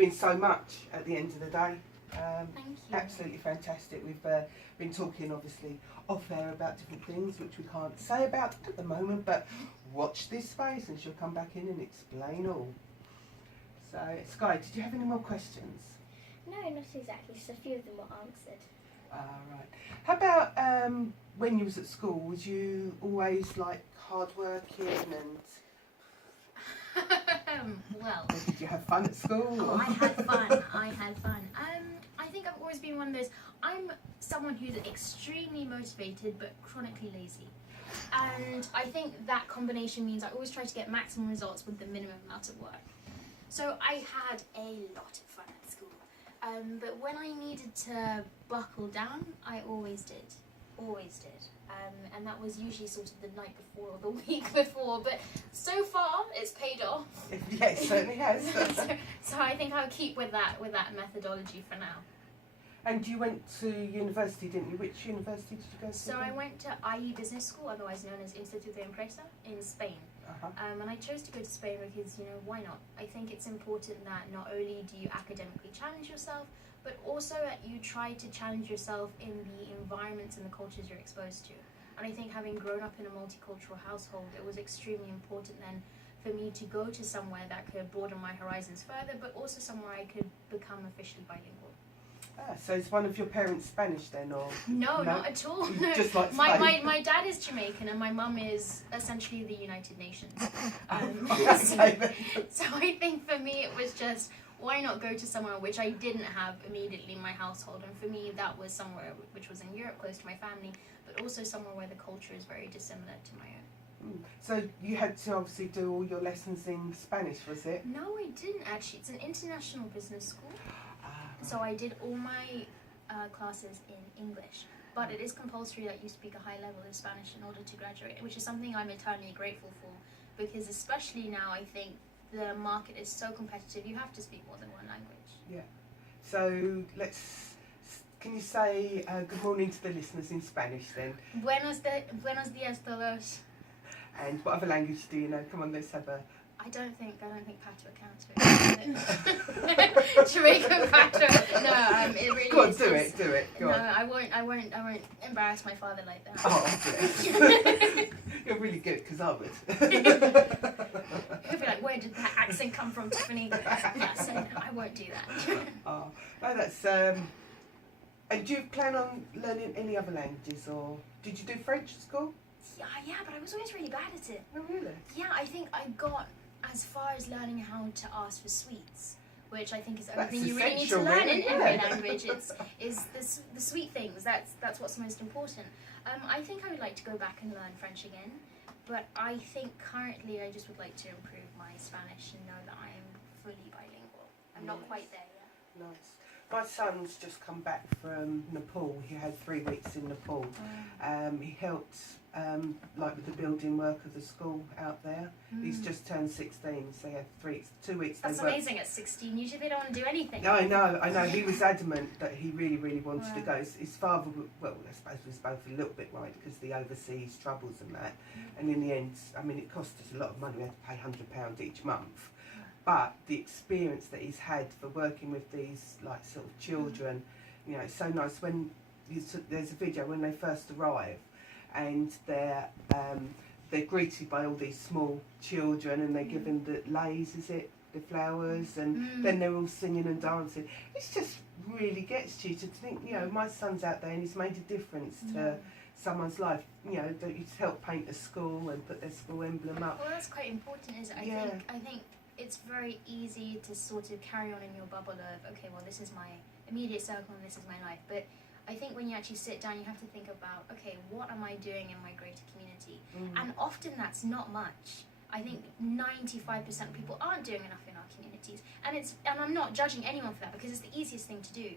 Been so much at the end of the day. Thank you. Absolutely fantastic. We've been talking obviously off air about different things which we can't say about at the moment, but watch this space and she'll come back in and explain all. So Sky, did you have any more questions? No, not exactly. Just a few of them were answered. Right. How about when you was at school, was you always like hard working and Well, did you have fun at school? oh, I had fun. I think I've always been one of those. I'm someone who's extremely motivated but chronically lazy. And I think that combination means I always try to get maximum results with the minimum amount of work. So I had a lot of fun at school. But when I needed to buckle down, I always did. Always did. And that was usually sort of the night before or the week before. But so far, it's paid off. Yes, it certainly has. so I think I'll keep with that methodology for now. And you went to university, didn't you? Which university did you go to? So I went to IE Business School, otherwise known as Instituto de Empresa, in Spain. And I chose to go to Spain because, you know, why not? I think it's important that not only do you academically challenge yourself, but also that you try to challenge yourself in the environments and the cultures you're exposed to. And I think having grown up in a multicultural household, it was extremely important then for me to go to somewhere that could broaden my horizons further, but also somewhere I could become officially bilingual. So is one of your parents Spanish then, or? No, not at all. Just like my dad is Jamaican and my mum is essentially the United Nations. So I think for me it was just, why not go to somewhere which I didn't have immediately in my household? And for me that was somewhere which was in Europe, close to my family, but also somewhere where the culture is very dissimilar to my own. So you had to obviously do all your lessons in Spanish, was it? No, I didn't actually. It's an international business school. So I did all my classes in English, but it is compulsory that you speak a high level of Spanish in order to graduate, which is something I'm eternally grateful for, because especially now I think the market is so competitive, you have to speak more than one language. Yeah. So can you say good morning to the listeners in Spanish then? Buenos días todos. And what other language do you know? Come on, let's have a... I don't think Patois counts for it. Jamaican Patois. No, it really Go on, is. do it. Go on. I won't embarrass my father like that. Oh, bless. You're really good, because I would. He'll be like, where did that accent come from, Tiffany? Yeah, so no, I won't do that. Oh, no, that's... And do you plan on learning any other languages, or did you do French at school? Yeah, but I was always really bad at it. Oh, really? Yeah, I think I got as far as learning how to ask for sweets, which I think is everything you really need to learn in every language. Is the sweet things. That's what's most important. I think I would like to go back and learn French again, but I think currently I just would like to improve my Spanish and know that I am fully bilingual. I'm not quite there yet. Nice. My son's just come back from Nepal. He had 3 weeks in Nepal. He helped like with the building work of the school out there. He's just turned 16, so he had 2 weeks. That's amazing at 16. Usually they don't want to do anything. No, I know. He was adamant that he really, really wanted to go. His father, well, I suppose was both a little bit worried because of the overseas troubles and that. And in the end, I mean, it cost us a lot of money. We had to pay £100 each month. But the experience that he's had for working with these like sort of children, you know, it's so nice. When there's a video when they first arrive, and they're greeted by all these small children, and they give them the leis, is it, the flowers, and then they're all singing and dancing. It just really gets you to think, you know, my son's out there and he's made a difference to someone's life. You know, that you help paint a school and put their school emblem up. Well, that's quite important, isn't it? I think it's very easy to sort of carry on in your bubble of, okay, well, this is my immediate circle and this is my life. But I think when you actually sit down, you have to think about, okay, what am I doing in my greater community? And often that's not much. I think 95% of people aren't doing enough in our communities. And I'm not judging anyone for that because it's the easiest thing to do.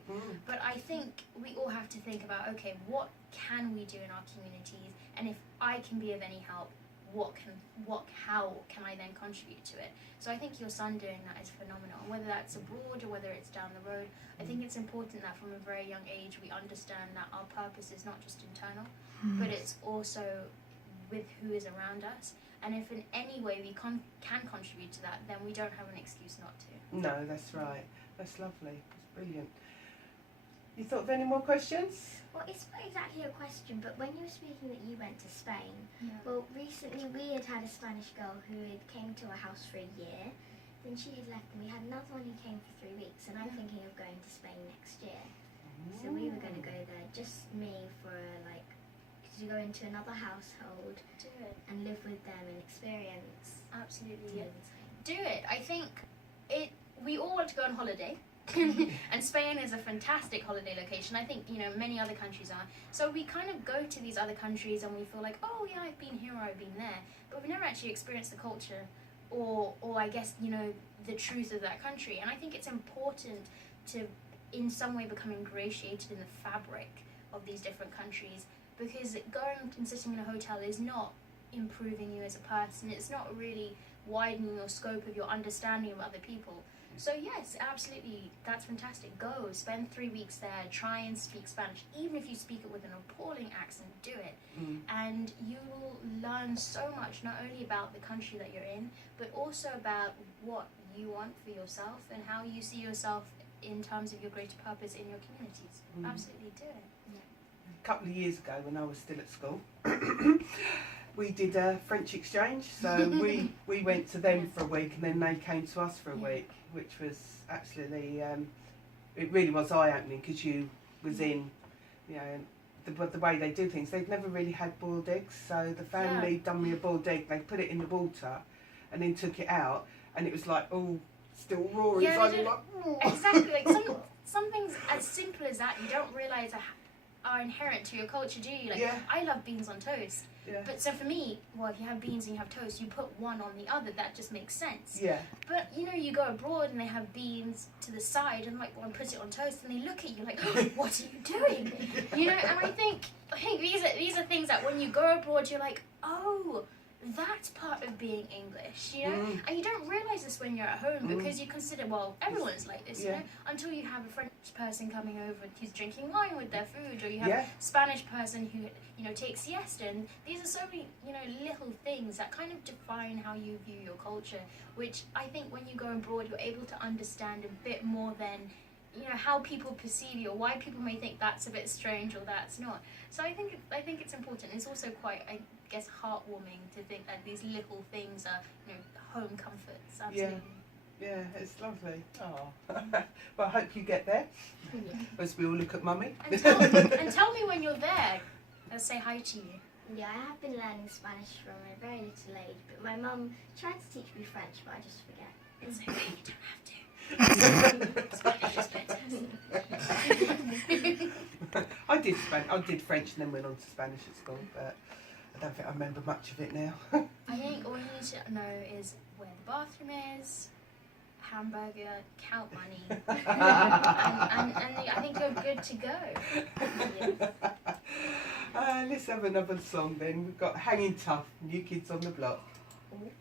But I think we all have to think about, okay, what can we do in our communities? And if I can be of any help, how can I then contribute to it? So I think your son doing that is phenomenal. Whether that's abroad or whether it's down the road, I think it's important that from a very young age we understand that our purpose is not just internal, but it's also with who is around us. And if in any way we can contribute to that, then we don't have an excuse not to. No, that's right. That's lovely. It's brilliant. You thought of any more questions? Well, it's not exactly a question, but when you were speaking that you went to Spain, Yeah. well, recently we had a Spanish girl who had came to our house for a year, then she had left, and we had another one who came for 3 weeks, and I'm thinking of going to Spain next year. So we were going to go there, just me, for to go into another household Do it. and live with them and experience. Absolutely. living in Spain. Do it. I think we all want to go on holiday. And Spain is a fantastic holiday location. I think, many other countries are. So we kind of go to these other countries and we feel like, oh yeah, I've been here or I've been there. But we've never actually experienced the culture or I guess, the truth of that country. And I think it's important to, in some way, become ingratiated in the fabric of these different countries, because going and sitting in a hotel is not improving you as a person. It's not really widening your scope of your understanding of other people. So yes, absolutely, that's fantastic. Go, spend 3 weeks there, try and speak Spanish. Even if you speak it with an appalling accent, do it. And you will learn so much, not only about the country that you're in, but also about what you want for yourself and how you see yourself in terms of your greater purpose in your communities. Absolutely do it. A couple of years ago, when I was still at school, we did a French exchange. So we went to them for a week, and then they came to us for a week, which was absolutely, it really was eye-opening, because you was in, the way they do things. They'd never really had boiled eggs, so the family done me a boiled egg. They put it in the water, and then took it out, and it was like all still raw inside. Exactly. Like some things as simple as that you don't realise are inherent to your culture, do you? I love beans on toast. Yeah. But so for me, well, if you have beans and you have toast, you put one on the other. That just makes sense. Yeah. But you go abroad and they have beans to the side, and one put it on toast, and they look at you like, "What are you doing?" And I think these are things that when you go abroad, you're like, "Oh, that's part of being English," and you don't realise this when you're at home, because you consider, well, everyone's like this, until you have a French person coming over who's drinking wine with their food, or you have a Spanish person who takes siesta, and these are so many little things that kind of define how you view your culture, which I think when you go abroad you're able to understand a bit more than how people perceive you, or why people may think that's a bit strange or that's not. So I think it's important. It's also quite, I guess, heartwarming to think that these little things are home comforts. Absolutely. Yeah, it's lovely. Oh, well, I hope you get there. As we all look at Mummy. And tell me when you're there. I'll say hi to you. Yeah, I have been learning Spanish from a very little age, but my mum tried to teach me French, but I just forget. It's okay, you don't have to. Spanish is better. I did French and then went on to Spanish at school, but I don't think I remember much of it now. I think all you need to know is where the bathroom is, hamburger, count money, and I think you're good to go. Let's have another song then. We've got Hanging Tough, New Kids on the Block. Ooh.